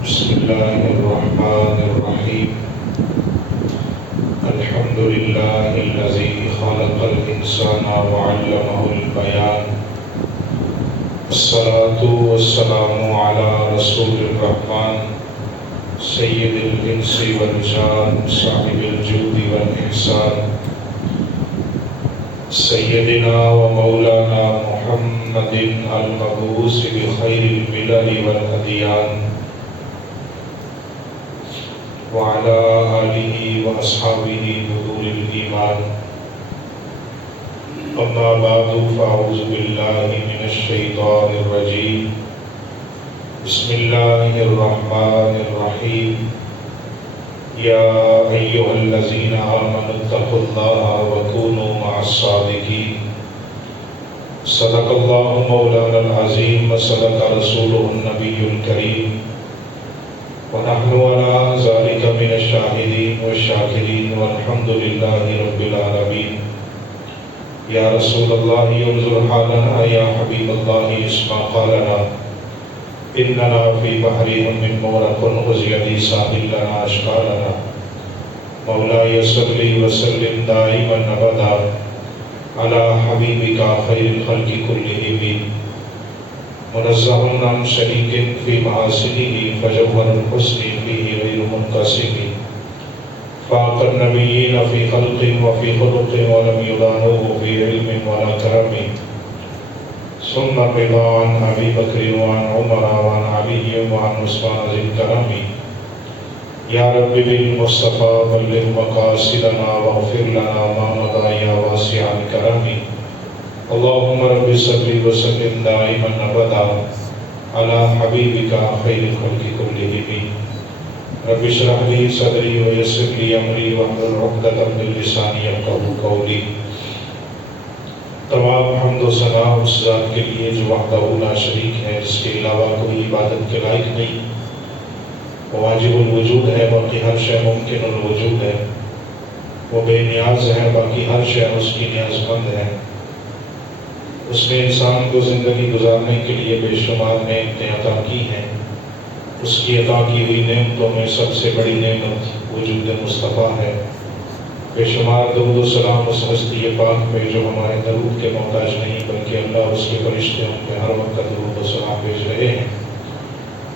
بسم الله الرحمن الرحيم. الحمد لله الذي خلق الإنسان وعلمه البيان. الصلاة والسلام على رسول الرحمن سيد الإنس والجان صاحب الجود والإحسان سيدنا ومولانا محمد المبعوث بخير الملل والأديان وعلى آله وأصحابه بدور الإيمان. أما بعد فأعوذ بالله من الشيطان الرجيم. بسم الله الرحمن الرحيم. يا أيها الذين آمنوا اتقوا الله وكونوا مع الصادقين. صدق الله مولانا العظيم وصدق رسوله النبي الكريم ونحن على ذلك من الشاهدين والشاكرين والحمد لله رب العالمين. يا رسول الله انظر حالنا، يا حبيب الله اسمع قالنا، إننا في بحر من مغرق غزيت ساحل لنا أشكالنا. مولاي صل وسلم دائما أبدا على حبيبك خير الخلق كلهم منزه عن شريك في محاسنه فجوهر الحسن فيه غير منقسم. فاق النبيين في خلق وفي خلق ولم يضاهوه في علم ولا كرم. ثم الرضا عن أبي بكر وعن عمر وعن علي وعن عثمان ذي الكرم. يا رب بالمصطفى بلغ مقاصدنا واغفر لنا ما مضى يا واسع الكرم. اللهم رب صل وسلم دائما ابدا على حبيبك خير الخلق كلهم. رب اشرح لي صدري ويسر لي امري واحلل عقدة من لساني يفقهوا قولي. تمام حمد و ثنا اس ذات کے لیے جو وحدہ لا شریک ہے، جس کے علاوہ کوئی عبادت کے لائق نہیں، وہ واجب الوجود ہے، باقی ہر شے ممکن الوجود ہے، وہ بے نیاز ہے، باقی ہر شے اس کی نیاز مند ہے. اس نے انسان کو زندگی گزارنے کے لیے بے شمار نعمتیں عطا کی ہیں. اس کی عطا کی ہوئی نعمتوں میں سب سے بڑی نعمت وجود مصطفیٰ ہے. بے شمار درود و سلام اس ہستی پاک پہ جو ہمارے درود کے محتاج نہیں، بلکہ اللہ اس کے فرشتے ہم پہ ہر وقت درود و سلام بھیج رہے ہیں.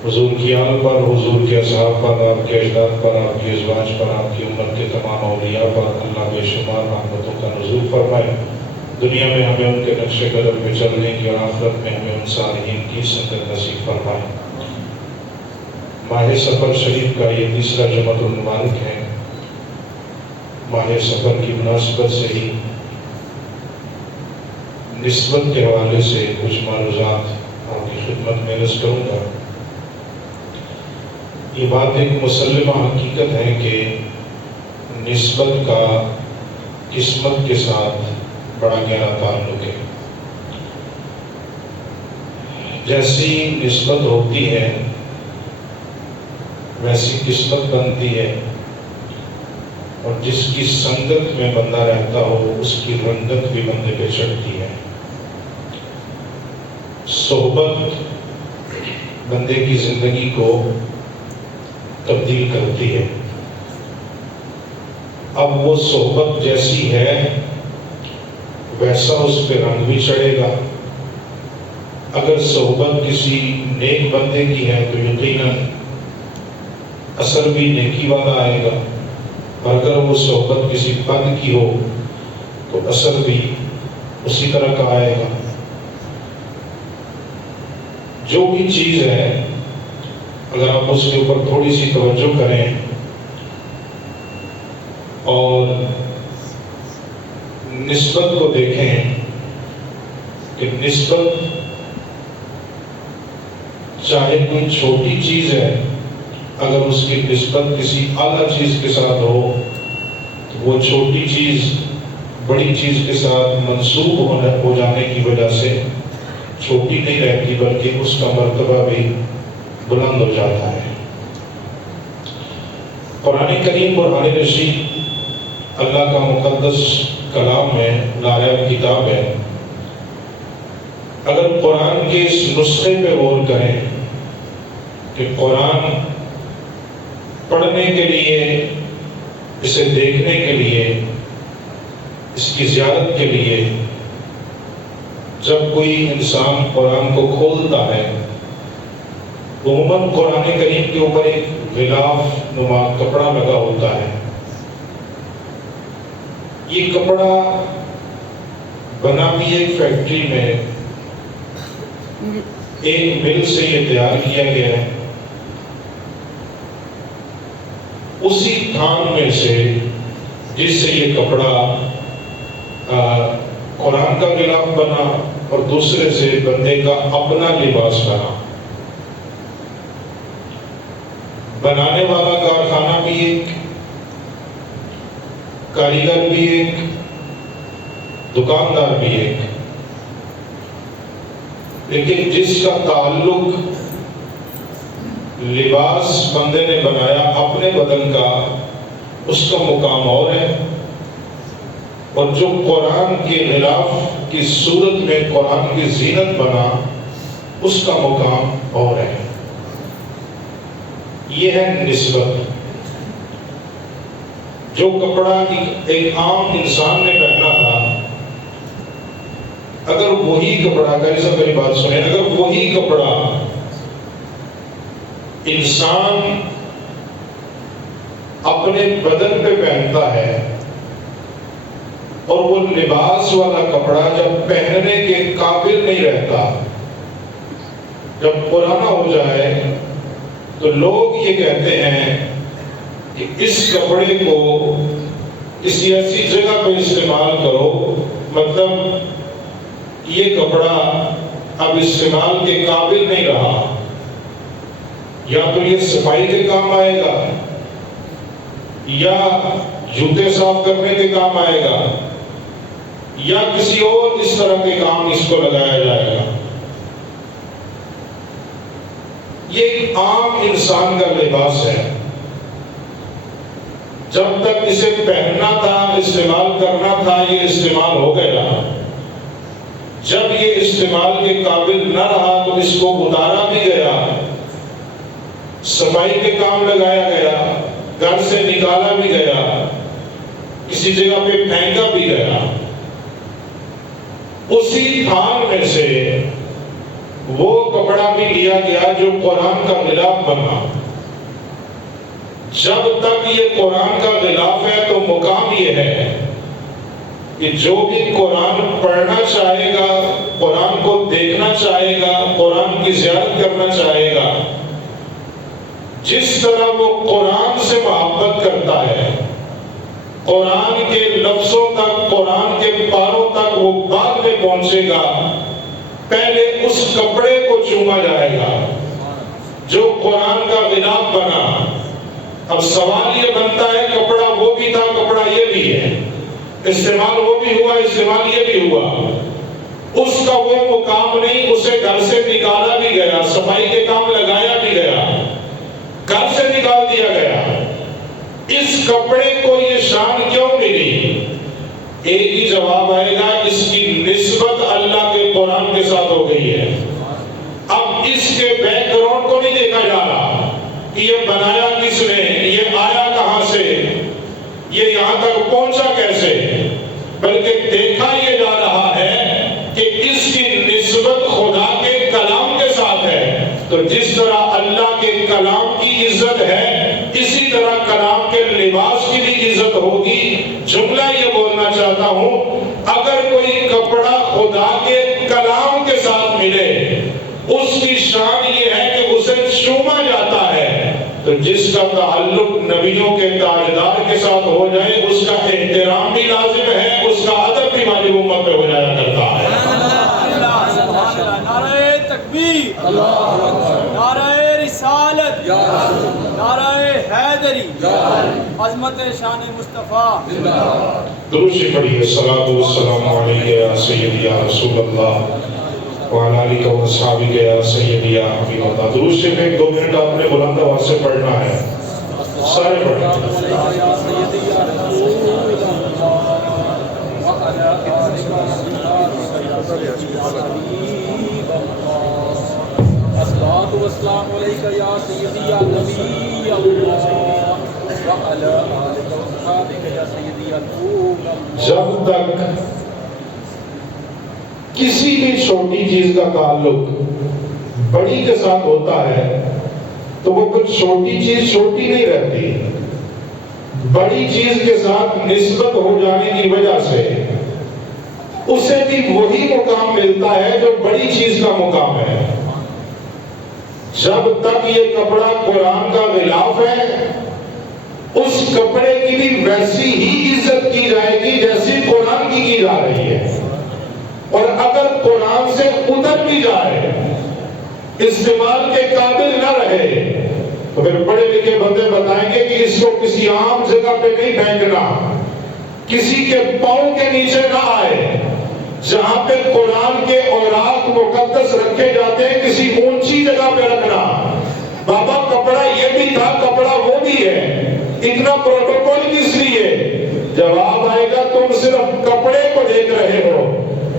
حضور کی آل پر، حضور کے اصحاب پر، آپ کے اجداد پر، آپ کی ازواج پر، آپ کی امت کے تمام اولیاء پر اللہ بے شمار رحمتوں کا نزول فرمائے. دنیا میں ہمیں ان کے نقش قدم پہ چلنے کی اور آخرت میں ہمیں ان صالحین کی سنگت نصیب فرمائے. ماہ سفر شریف کا یہ تیسرا جمعۃ المبارک ہے. ماہ سفر کی مناسبت سے ہی نسبت کے حوالے سے کچھ معروضات آپ کی خدمت میں عرض کروں گا. یہ بات ایک مسلمہ حقیقت ہے کہ نسبت کا قسمت کے ساتھ بڑا گہرا تعلق ہے. جیسی نسبت ہوتی ہے ویسی قسمت بنتی ہے، اور جس کی سنگت میں بندہ رہتا ہو اس کی رنگت بھی بندے پہ چڑھتی ہے. صحبت بندے کی زندگی کو تبدیل کرتی ہے. اب وہ صحبت جیسی ہے ویسا اس پہ رنگ بھی چڑھے گا. اگر صحبت کسی نیک بندے کی ہے تو یقیناً اثر بھی نیکی والا آئے گا، اور اگر وہ صحبت کسی بد کی ہو تو اثر بھی اسی طرح کا آئے گا. جو بھی چیز ہے اگر آپ اس کے اوپر تھوڑی سی توجہ کریں اور نسبت کو دیکھیں کہ نسبت چاہے کوئی چھوٹی چیز ہے، اگر اس کی نسبت کسی اعلیٰ چیز کے ساتھ ہو تو وہ چھوٹی چیز بڑی چیز کے ساتھ منسوب ہو جانے کی وجہ سے چھوٹی نہیں رہتی، بلکہ اس کا مرتبہ بھی بلند ہو جاتا ہے. قرآن کریم برہان رشید اللہ کا مقدس کلام ہے، نایاب کتاب ہے. اگر قرآن کے اس نسخے پہ غور کریں کہ قرآن پڑھنے کے لیے، اسے دیکھنے کے لیے، اس کی زیارت کے لیے جب کوئی انسان قرآن کو کھولتا ہے، عموماً قرآن کریم کے اوپر ایک غلاف نما کپڑا لگا ہوتا ہے۔ یہ کپڑا بنا بھی ایک فیکٹری میں، ایک مل سے یہ تیار کیا گیا ہے۔ اسی تھان میں سے جس سے یہ کپڑا قرآن کا غلاف بنا اور دوسرے سے بندے کا اپنا لباس بنا۔ بنانے والا کارخانہ بھی ایک، کاریگر بھی ایک، دکاندار بھی ایک، لیکن جس کا تعلق لباس بندے نے بنایا اپنے بدن کا، اس کا مقام اور ہے، اور جو قرآن کے غلاف کی صورت میں قرآن کی زینت بنا، اس کا مقام اور ہے۔ یہ ہے نسبت۔ جو کپڑا ایک عام انسان نے پہنا تھا، اگر وہی کپڑا، میری بات سنیں، اگر وہی کپڑا انسان اپنے بدن پہ پہنتا ہے، اور وہ لباس والا کپڑا جب پہننے کے قابل نہیں رہتا، جب پرانا ہو جائے، تو لوگ یہ کہتے ہیں کہ اس کپڑے کو کسی ایسی جگہ پہ استعمال کرو، مطلب یہ کپڑا اب استعمال کے قابل نہیں رہا، یا تو یہ صفائی کے کام آئے گا، یا جوتے صاف کرنے کے کام آئے گا، یا کسی اور اس طرح کے کام اس کو لگایا جائے گا۔ یہ ایک عام انسان کا لباس ہے۔ جب تک اسے پہننا تھا، استعمال کرنا تھا، یہ استعمال ہو گیا۔ جب یہ استعمال کے قابل نہ رہا تو اس کو اتارا بھی گیا، صفائی کے کام لگایا گیا، گھر سے نکالا بھی گیا، کسی جگہ پہ پھینکا بھی گیا۔ اسی تھان میں سے وہ کپڑا بھی لیا گیا جو قرآن کا غلاف بنا۔ جب تک یہ قرآن کا غلاف ہے تو مقام یہ ہے کہ جو بھی قرآن پڑھنا چاہے گا، قرآن کو دیکھنا چاہے گا، قرآن کی زیارت کرنا چاہے گا، جس طرح وہ قرآن سے محبت کرتا ہے، قرآن کے لفظوں تک، قرآن کے پاروں تک وہ بعد میں پہنچے گا، پہلے اس کپڑے کو چوما جائے گا جو قرآن کا غلاف بنا۔ اب سوال یہ بنتا ہے، کپڑا وہ بھی تھا، کپڑا یہ بھی ہے، استعمال وہ بھی ہوا، استعمال یہ بھی ہوا، اس کا وہ مقام نہیں، اسے گھر سے نکالا بھی گیا، صفائی کے کام لگایا بھی گیا، گھر سے نکال دیا گیا۔ اس کپڑے کو یہ شان کیوں ملی؟ ایک ہی جواب آئے گا، اس کی نسبت اللہ کے قرآن کے ساتھ ہو گئی ہے۔ اب اس کے بیک گراؤنڈ کو نہیں دیکھا جا رہا کہ یہ بنایا کس نے، یہ آیا کہاں سے، یہ یہاں تک پہنچا کیسے، بلکہ دیکھا یہ جا رہا ہے کہ اس کی نسبت خدا کے کلام کے ساتھ ہے۔ تو جس طرح اللہ کے کلام کی عزت ہے، اسی طرح کلام کے لباس کی بھی عزت ہوگی۔ جملہ یہ بولنا چاہتا ہوں، اگر کوئی کپڑا خدا کے کلام کے ساتھ ملے، اس کی شان یہ ہے کہ اسے چوما جاتا ہے۔ تو جس کا تعلق نبیوں کے تاجدار کے ساتھ ہو جائے، اس کا احترام بھی لازم ہے، اس کا ادب بھی واجب امت پہ ہو جایا کرتا ہے۔ نعرہ تکبیر، نعرہ رسالت، نعرہ حیدری، عظمت شان مصطفیٰ۔ درود پڑھیے، الصلاۃ والسلام علیک یا سیدی یا رسول اللہ وعلی آلہ و اصحابہ یا سیدی یا حبیب اللہ۔ درود شریف ایک دو منٹ آپ نے بلند آواز سے پڑھنا ہے، سارے پڑھیں۔ الصلاۃ والسلام علیک یا سیدی یا نبی اللہ۔ جب تک کسی بھی چھوٹی چیز کا تعلق بڑی کے ساتھ ہوتا ہے تو وہ کچھ چھوٹی چیز چھوٹی نہیں رہتی، بڑی چیز کے ساتھ نسبت ہو جانے کی وجہ سے اسے بھی وہی مقام ملتا ہے جو بڑی چیز کا مقام ہے۔ جب تک یہ کپڑا قرآن کا غلاف ہے اس کپڑے کی بھی ویسی ہی عزت کی جائے گی جیسی قرآن کی جا رہی ہے، اور اگر قرآن سے اتر بھی جائے، استعمال کے قابل نہ رہے، تو پھر پڑھے لکھے بندے بتائیں گے کہ اس کو کسی عام جگہ پہ نہیں پھینکنا، کسی کے پاؤں کے نیچے نہ آئے، جہاں پہ قرآن کے اوراق مقدس رکھے جاتے ہیں کسی اونچی جگہ پہ رکھنا۔ بابا کپڑا یہ بھی تھا، کپڑا وہ بھی ہے، اتنا پروٹوکول کس لیے؟ جواب آئے گا تم صرف کپڑے کو دیکھ رہے ہو،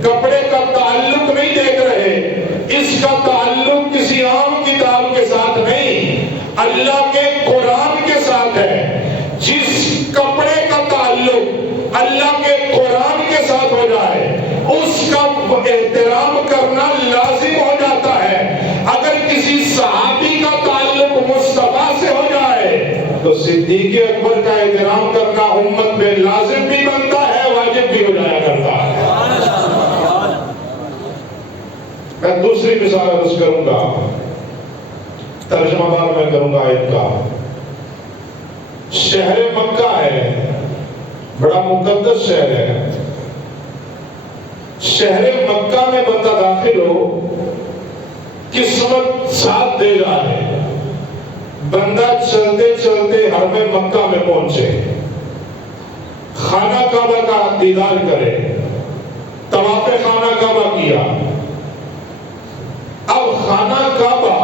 کپڑے کا تعلق نہیں دیکھ رہے، اس کا تعلق کسی عام کتاب کے ساتھ نہیں، اللہ کے قرآن کے ساتھ ہے۔ جس کپڑے کا تعلق اللہ کے قرآن کے ساتھ ہو جائے اس کا احترام کرنا لازم ہو جاتا ہے۔ اگر کسی صحابی کا تعلق مصطفیٰ سے ہو جائے تو صدیق اکبر کا احترام کرنا امت میں لازم بھی بنتا ہے، واجب بھی ہو جایا کرتا ہے۔ میں دوسری مثال عرض کروں گا، ترجمہ بار میں کروں گا آیت کا۔ شہر مکہ ہے، بڑا مقدس شہر ہے، شہر مکہ میں بندہ داخل ہو، قسمت ساتھ دے جائے، بندہ چلتے چلتے حرم مکہ میں پہنچے، خانہ کعبہ کا دیدار کرے، طواف خانہ کعبہ کیا۔ اب خانہ کعبہ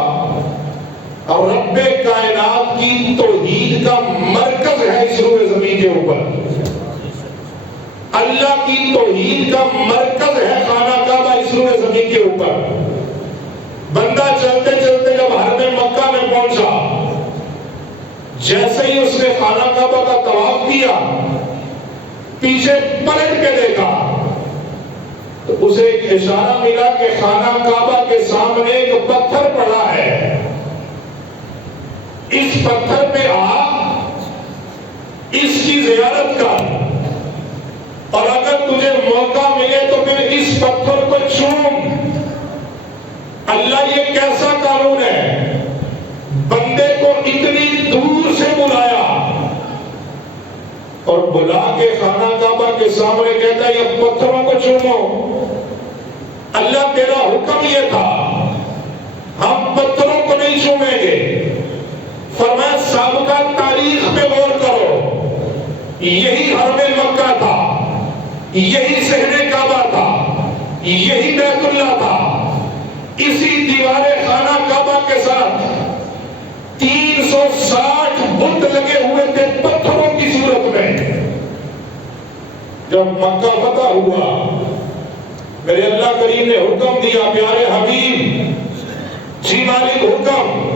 اور رب کائنات کی توحید کا مرکز ہے اس روئے زمین کے اوپر، اللہ کی توحید کا مرکز ہے خانہ کعبہ اس روئے زمین کے اوپر۔ بندہ چلتے چلتے جب حرم مکہ میں پہنچا، جیسے ہی اس نے خانہ کعبہ کا طواف کیا، پیچھے پلٹ کے دیکھا تو اسے ایک اشارہ ملا کہ خانہ کعبہ کے سامنے ایک پتھر پڑا ہے، اس پتھر پہ آ، اس کی زیارت کر، اور اگر تجھے موقع ملے تو پھر اس پتھر کو چوم۔ اللہ یہ کیسا قانون ہے، بندے کو اتنی دور سے بلایا اور بلا کے خانہ کعبہ کے سامنے کہتا ہے یہ پتھروں کو چومو۔ اللہ تیرا حکم یہ تھا ہم پتھروں کو نہیں چومیں گے۔ فرمایا سابقہ تاریخ میں غور کرو، یہی حرم مکہ تھا، یہی صحن کعبہ تھا، یہی بیت اللہ تھا، اسی دیوار خانہ کعبہ کے ساتھ 360 بت لگے ہوئے تھے پتھروں کی صورت میں۔ جب مکہ فتح ہوا، میرے اللہ کریم نے حکم دیا، پیارے حبیب جی مالک حکم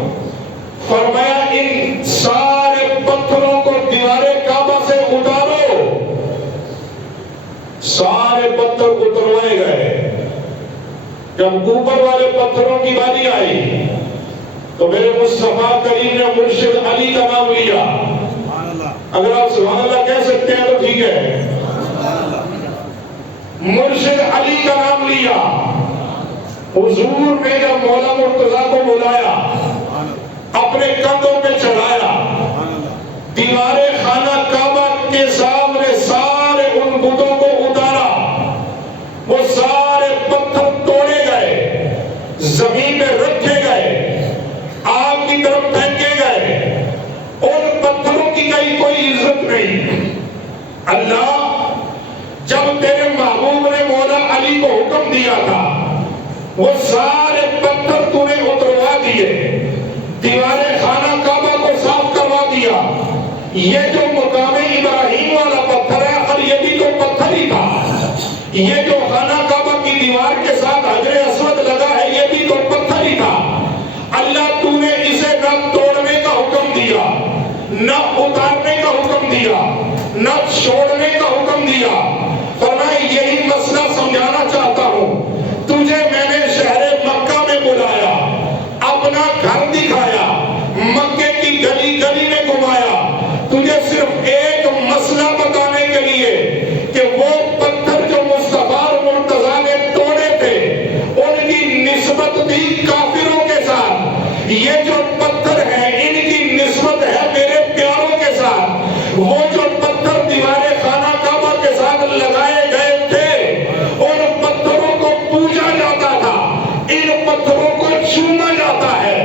فرمایا ان سارے پتھروں کو دیوار کعبہ سے اتارو۔ سارے پتھر اتروائے گئے۔ جب اوپر والے پتھروں کی باری آئی تو میرے مصطفیٰ کریم نے مرشد علی کا نام لیا۔ اگر آپ سبحان اللہ کہہ سکتے ہیں تو ٹھیک ہے۔ مرشد علی کا نام لیا۔ حضور نے جب مولا مرتضیٰ کو بلایا، اپنے کندھوں پہ چڑھایا، دیوار خانہ کعبہ کے سامنے سارے ان بتوں کو اتارا، وہ سارے پتھر توڑے گئے، زمین میں رکھے گئے، آگ کی طرف پھینکے گئے، ان پتھروں کی کوئی عزت نہیں۔ اللہ جب تیرے محبوب نے مولا علی کو حکم دیا تھا، وہ سارے پتھر تو نے اتروا دیے، دیوار خانہ کعبہ کو صاف کروا دیا۔ یہ جو مقام ابراہیم والا پتھر ہے، اور یہ بھی تو پتھر ہی تھا، یہ جو خانہ کعبہ کی دیوار کے ساتھ حجر اسود لگا ہے، یہ بھی تو پتھر ہی تھا۔ اللہ تو نے اسے نہ توڑنے کا حکم دیا، نہ اتارنے کا حکم حکم دیا نہ چھوڑنے کا حکم دیا. فرمایا یہی مسئلہ سمجھانا چاہتا ہوں. تجھے میں نے شہر مکہ میں بلایا, اپنا گھر دکھایا, مکے کی گلی گلی میں گھمایا, تجھے صرف ایک مسئلہ بتانے کے لیے کہ وہ پتھر جو مصطفیٰ اور مرتضیٰ نے توڑے تھے ان کی نسبت تھی کافروں کے ساتھ, یہ جو پتھر ہیں ان کی نسبت ہے میرے پیاروں کے ساتھ. وہ جو پتھر دیوار خانہ کعبہ کے ساتھ لگائے گئے تھے ان پتھروں کو پوجا جاتا تھا, ان پتھروں کو چھونا جاتا ہے.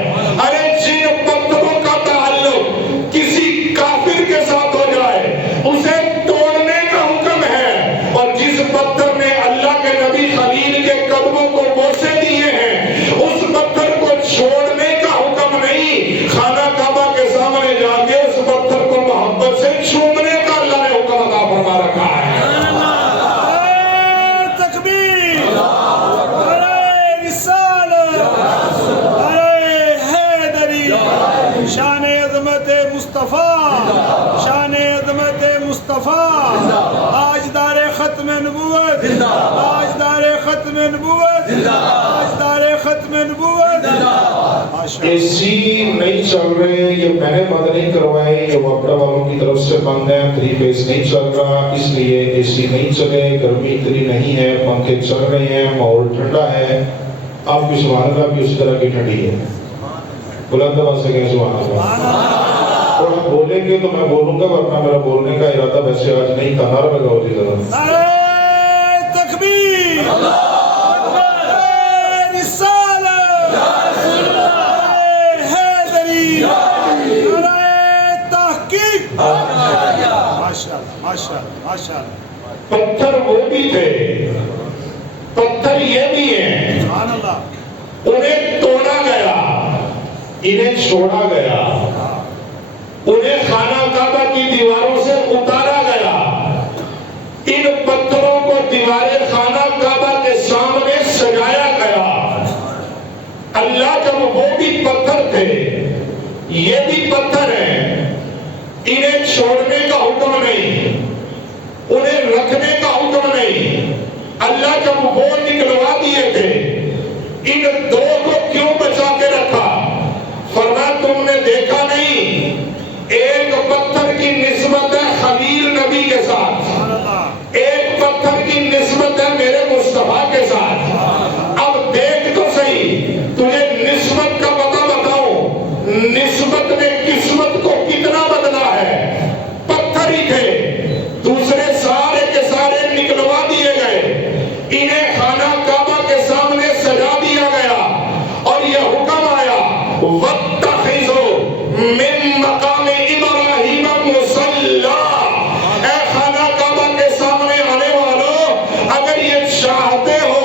ارے جن پتھروں کا تعلق کسی کافر کے ساتھ ہو جائے اسے توڑنے کا حکم ہے, اور جس پتھر نے اللہ کے نبی خلیل کے قدموں کو بوسے دیے ہیں اس پتھر کو چھوڑنے کا حکم نہیں, خانہ کعبہ کے سامنے جا کے اس پتھر کو محبت سے چھومنے کا اللہ نے حکم عطا فرما رکھا ہے. تکبیر, نعرہ رسالت, نعرہ حیدری, شان عظمت مصطفیٰ, شان عظمت مصطفیٰ, تاجدار ختم نبوت, تاجدار ختم نبوت, تاجدار ختم نبوت. اے سی نہیں چل رہے, یہ میں نے بند نہیں کروائے, یہ وقڑا والوں کی طرف سے بند ہے. 3 فیز نہیں چل رہا اس لیے اے سی نہیں چلے, گرمی اتنی نہیں ہے, پنکھے چل رہے ہیں, ماحول ٹھنڈا ہے. آپ کی سبحان اللہ بھی اسی طرح کی ٹھنڈی ہے. بلند آواز سے کہیں سبحان اللہ. اور ہم بولیں گے تو میں بولوں گا, ورنہ میرا بولنے کا ارادہ ویسے آج نہیں تھا. نعرہ لگاؤ جی ذرا. نعرہ تکبیر, نعرہ رسالت, نعرہ حیدری, نعرہ تحقیق. ماشاءاللہ ماشاءاللہ ماشاءاللہ. پتھر وہ بھی تھے, پتھر یہ بھی ہیں, سبحان اللہ. انہیں توڑا گیا, انہیں چھوڑا گیا, انہیں خانہ کعبہ کی دیواروں سے اتارا گیا. ان پتھروں کو دیوار خانہ کعبہ کے سامنے سجایا گیا. اللہ جب وہ بھی پتھر تھے یہ بھی پتھر ہیں, انہیں چھوڑنے کا حکم نہیں, انہیں رکھنے کا حکم نہیں. اللہ جب وہ نکلوا دیے تھے ان دو کو کیوں بچا کے رکھا؟ فرمایا تم نے دیکھا نہیں, ایک پتھر کی نسبت ہے خلیل نبی کے ساتھ, ایک پتھر کی نسبت ہے میرے مصطفیٰ کے ساتھ. اب دیکھ تو صحیح, تجھے نسبت کا پتہ بتاؤں, نسبت نے قسمت کو کتنا بدلا ہے. پتھر ہی تھے, دوسرے سارے کے سارے نکلوا دیے گئے, انہیں خانہ کعبہ کے سامنے سجا دیا گیا, اور یہ حکم آیا وَاتَّخِذُوا مِن مَقَامِ إِبْرَاهِيمَ مُصَلًّى. اے خانہ کعبہ کے سامنے آنے والوں, اگر یہ چاہتے ہو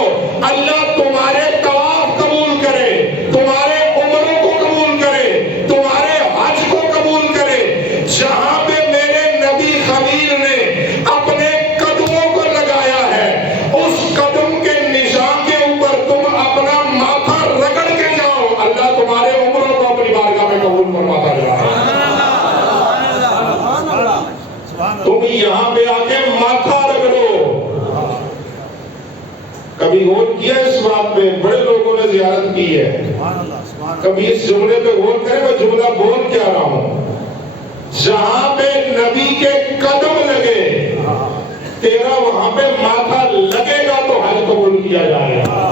اللہ تمہارے طواف قبول کرے, تمہارے عمروں کو قبول کرے, تمہارے حج کو قبول کرے, جہاں پہ میرے نبی خلیل نے اپنے قدموں کو لگایا ہے اس قدم کے نشان کے اوپر تم اپنا ماتھا رگڑ کے جاؤ, اللہ تمہارے عمروں کو اپنی بارگاہ میں قبول فرماتا جائے. تم یہاں پہ آ کے ماتھا رگڑو. کبھی غور کیا اس بات پہ؟ بڑے لوگوں نے زیارت کی ہے, کبھی اس جملے پہ غور کریں میں جملہ بول کیا رہا ہوں. جہاں پہ نبی کے قدم لگے تیرا وہاں پہ ماتھا لگے گا تو حج قبول کیا جائے گا.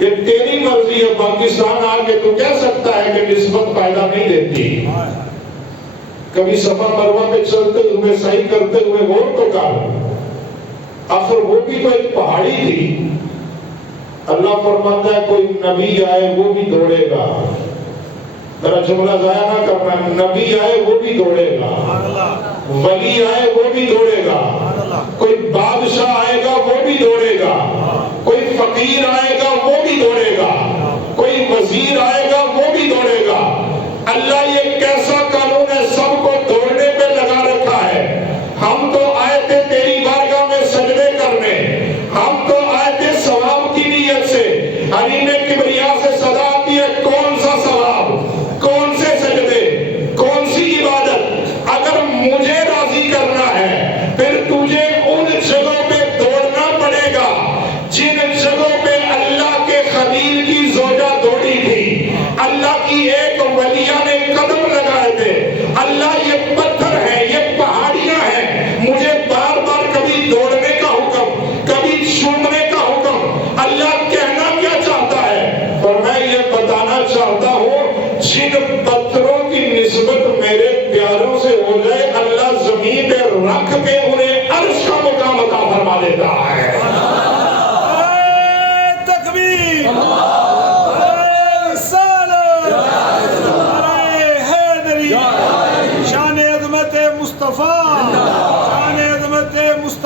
یہ تیری مرضی ہے. پاکستان آ کے تو کہہ سکتا ہے کہ نسبت فائدہ نہیں دیتی. کبھی صفا مروہ پہ چلتے ہوئے سعی کرتے ہوئے غور تو کر, آخر وہ بھی تو ایک پہاڑی تھی. اللہ فرماتا ہے کوئی نبی آئے وہ بھی دوڑے گا. میرا جملہ ضائع نہ کرنا, نبی آئے وہ بھی دوڑے گا, ولی آئے وہ بھی دوڑے گا, کوئی بادشاہ آئے گا وہ بھی دوڑے گا, کوئی فقیر آئے گا وہ بھی دوڑے گا, کوئی وزیر آئے گا وہ بھی دوڑے گا. اللہ یہ کیسا قانون ہے, سب کو دوڑنے پہ لگا رکھا ہے. ہم تو آئے تھے تیری بارگاہ میں سجدے کرنے, ہم تو آئے تھے ثواب کی نیت سے. حریم کبریا سے صدا آتی ہے, کون سا ثواب, کون سے سجدے, کون سی عبادت. اگر مجھے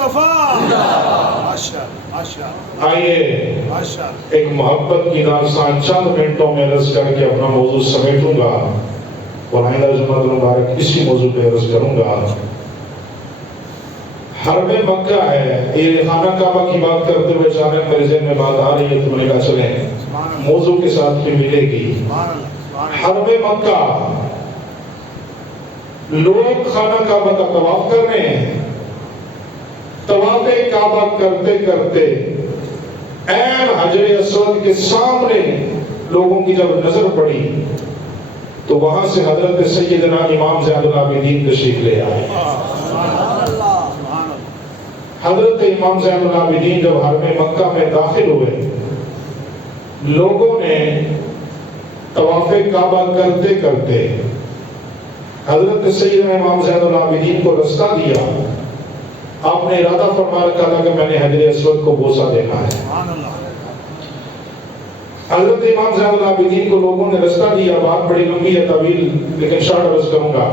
مصطفیٰ ماشاءاللہ آئیے ماشاءاللہ ایک محبت کی داستان چند منٹوں میں عرض کر کے اپنا موضوع سمیٹوں گا اور آئندہ جمعہ المبارک اسی موضوع پہ عرض کروں گا۔ حرم مکہ ہے، یہ خانہ کعبہ کی بات کرتے ہوئے اچانک میرے ذہن میں بات آ رہی ہے تو میں نے کہا چلیں موضوع کے ساتھ بھی ملے گی۔ حرم مکہ، لوگ خانہ کعبہ کا طواف کر رہے ہیں، طواف کعبہ کرتے کرتے عین حجر اسود کے سامنے لوگوں کی جب نظر پڑی تو وہاں سے حضرت سیدنا امام زین العابدین تشریف لے آئے۔ حضرت امام زین العابدین جب حرم مکہ میں داخل ہوئے، لوگوں نے طواف کعبہ کرتے کرتے حضرت سیدنا امام زین العابدین کو رستہ دیا۔ آپ نے ارادہ فرما رکھا تھا کہ میں نے حجر اسود کو بوسہ دینا ہے۔ حضرت امام زین العابدین کو لوگوں نے رستہ دیا، بات بڑی لمبی ہے طویل لیکن شارٹ عرض کروں گا۔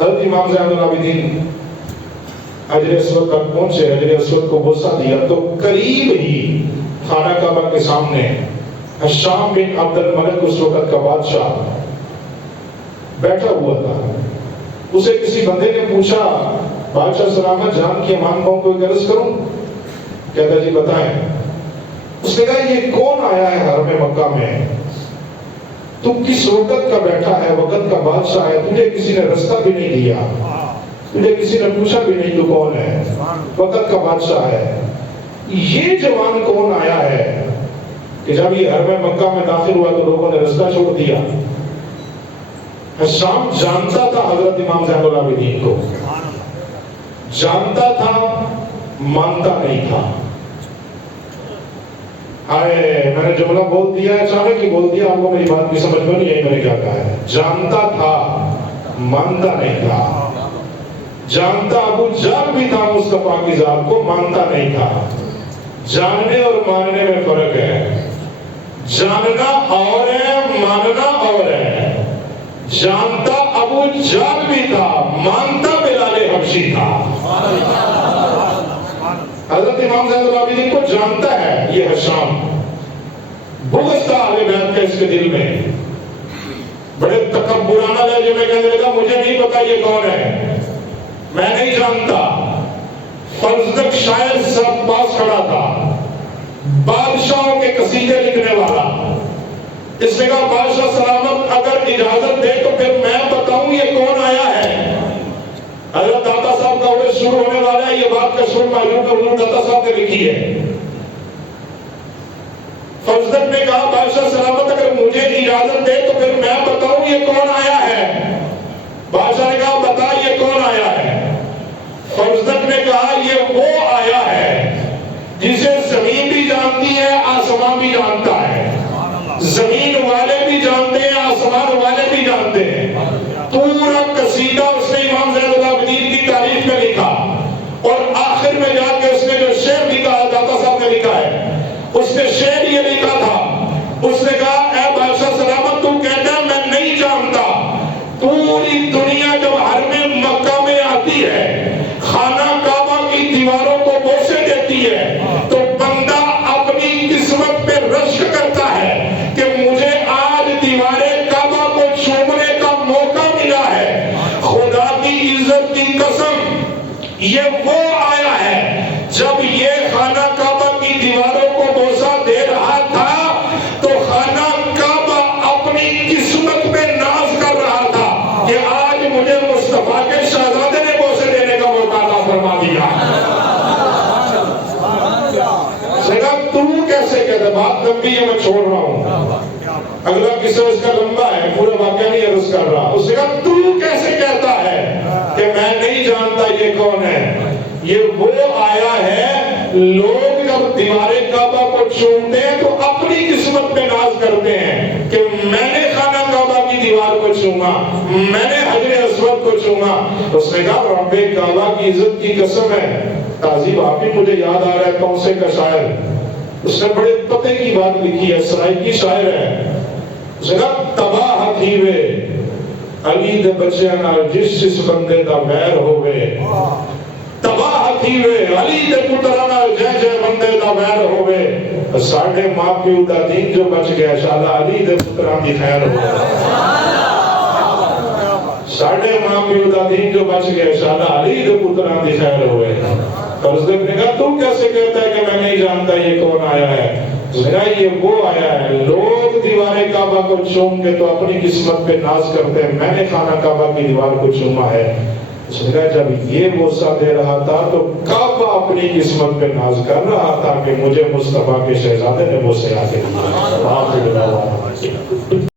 حضرت امام زین العابدین حجر اسود تک پہنچے، حجر اسود کو بوسہ دیا تو قریب ہی خانہ کعبہ کے سامنے حشام بن عبد الملک اس وقت کا بادشاہ بیٹھا ہوا تھا۔ اسے کسی بندے نے پوچھا، بادشاہ سلامت جان کی امان قوم کو عرض کروں؟ کہتا جی بتائیں۔ اس نے کہا یہ کون آیا ہے حرم مکہ میں؟ تو کس وقت کا بیٹھا ہے، وقت کا بادشاہ ہے، تجھے کسی نے رستہ بھی نہیں دیا، تجھے کسی نے پوچھا بھی نہیں تو کون ہے، وقت کا بادشاہ ہے۔ یہ جوان کون آیا ہے کہ جب یہ حرم مکہ میں داخل ہوا تو لوگوں نے رستہ چھوڑ دیا؟ حشام جانتا تھا حضرت امام زین العابدین کو، جانتا تھا مانتا نہیں تھا۔ میں نے جملہ بول دیا، اچانک ہی بول دیا، آپ کو میری بات کی سمجھ میں نہیں آئی میں نے کیا کہا ہے۔ جانتا تھا مانتا نہیں تھا، جانتا ابو جہل بھی تھا مصطفیٰ کی ذات کو، مانتا نہیں تھا۔ جاننے اور ماننے میں فرق ہے، جاننا اور ہے، ماننا اور ہے۔ جانتا ابو جہل بھی تھا، مانتا بلال حبشی تھا۔ حضرت امام زین العابدین کو جانتا ہے یہ حشام، بغض تھا اہل بیت کا اس کے دل میں، بڑے تکبرانہ لہجے میں کہنے لگا مجھے نہیں پتا یہ کون ہے، میں نہیں جانتا۔ فلسفہ شاعر سب پاس کھڑا تھا، بادشاہوں کے قصیدے لکھنے والا۔ اس نے کہا بادشاہ سلامت اگر اجازت دے تو پھر میں بتاؤں یہ کون آیا ہے۔ حضرت داتا صاحب کا عرص شروع ہونے والا ہے، یہ بات کا شروع معلوم کا حضور داتا صاحب نے لکھی ہے۔ فلسفہ نے کہا بادشاہ سلامت اگر مجھے اجازت دے تو پھر میں بتاؤں یہ کون آیا ہے۔ بادشاہ نے کہا بتا یہ کون آیا ہے۔ فلسفہ نے کہا یہ وہ آیا ہے جسے زمین بھی جانتی ہے، آسمان بھی جانتا ہے، زمین والے بھی جانتے ہیں، آسمان والے بھی جانتے ہیں۔ پورا قصیدہ اس نے امام زین العابدین کی تعریف میں لکھا اور آخر میں جا کے اس نے جو شعر لکھا ہے، داتا صاحب نے لکھا ہے، اس نے شعر یہ لکھا تھا، اس نے کہا اے بادشاہ سلامت تو کہتا ہے میں نہیں جانتا، پوری دنیا جب حرم مکہ میں آتی ہے، خانہ کعبہ کی دیواروں کو بوسے دیتی ہے تو بندہ اپنی قسمت پہ رشک کرتا ہے کہ مجھے آج دیوارے کعبہ کو چھونے کا موقع ملا ہے۔ خدا کی عزت کی قسم یہ وہ آیا ہے جب یہ خانہ کعبہ کی دیواروں کو بوسہ دے رہا تھا تو خانہ کعبہ اپنی قسمت پہ ناز کر رہا تھا کہ آج مجھے مصطفیٰ کے شہزادے نے بوسے دینے کا موقع عطا فرما دیا۔ تو کیسے کہتا ہے، بات لمبی ہے میں چھوڑ رہا ہوں، اگلا قصہ اس کا لمبا ہے، پورا واقعہ نہیں عرض کر رہا۔ اس نے کہا تو کیسے کہتا ہے کہ میں نہیں جانتا یہ کون ہے؟ یہ وہ آیا ہے، لوگ جب دیوارے کعبہ کو چھوڑتے ہیں تو اپنی قسمت پہ ناز کرتے ہیں کہ میں نے خانہ کعبہ کی دیوار کو چھوما، میں نے حجر اسود کو چھوما۔ اس نے کہا رب کعبہ کی عزت کی قسم ہے، تعظیم آپ ہی مجھے یاد آ رہا ہے کون سے کا شاعر، اس نے بڑے پتے کی بات لکھی ہے، سرائکی شاعر ہے۔ اس نے کہا تباہ تھیوے علی دے بچیاں نال جس جس بندے دا ویر ہوئے، تباہ تھیوے علی دے پتراں نال جے جے بندے دا ویر ہوے ساڈے ماں پیو دا دین جو بچ گیا انشاءاللہ علی دے پتراں دی خیر ہوے ساڈے ماں پیو دا دین جو بچ گیا انشاءاللہ علی دے پتراں دی خیر ہوے اور اس نے کہا تو کیسے کہتا ہے کہ میں نہیں جانتا یہ کون آیا ہے اس نے کہا یہ وہ آیا ہے لوگ دیوار کعبہ کو چوم کے تو اپنی قسمت پہ ناز کرتے ہیں میں نے خانہ کعبہ کی دیوار کو چوما ہے اس نے کہا جب یہ بوسہ دے رہا تھا تو کعبہ اپنی قسمت پہ ناز کر رہا تھا کہ مجھے مصطفیٰ کے شہزادے نے بوسے آتے ہیں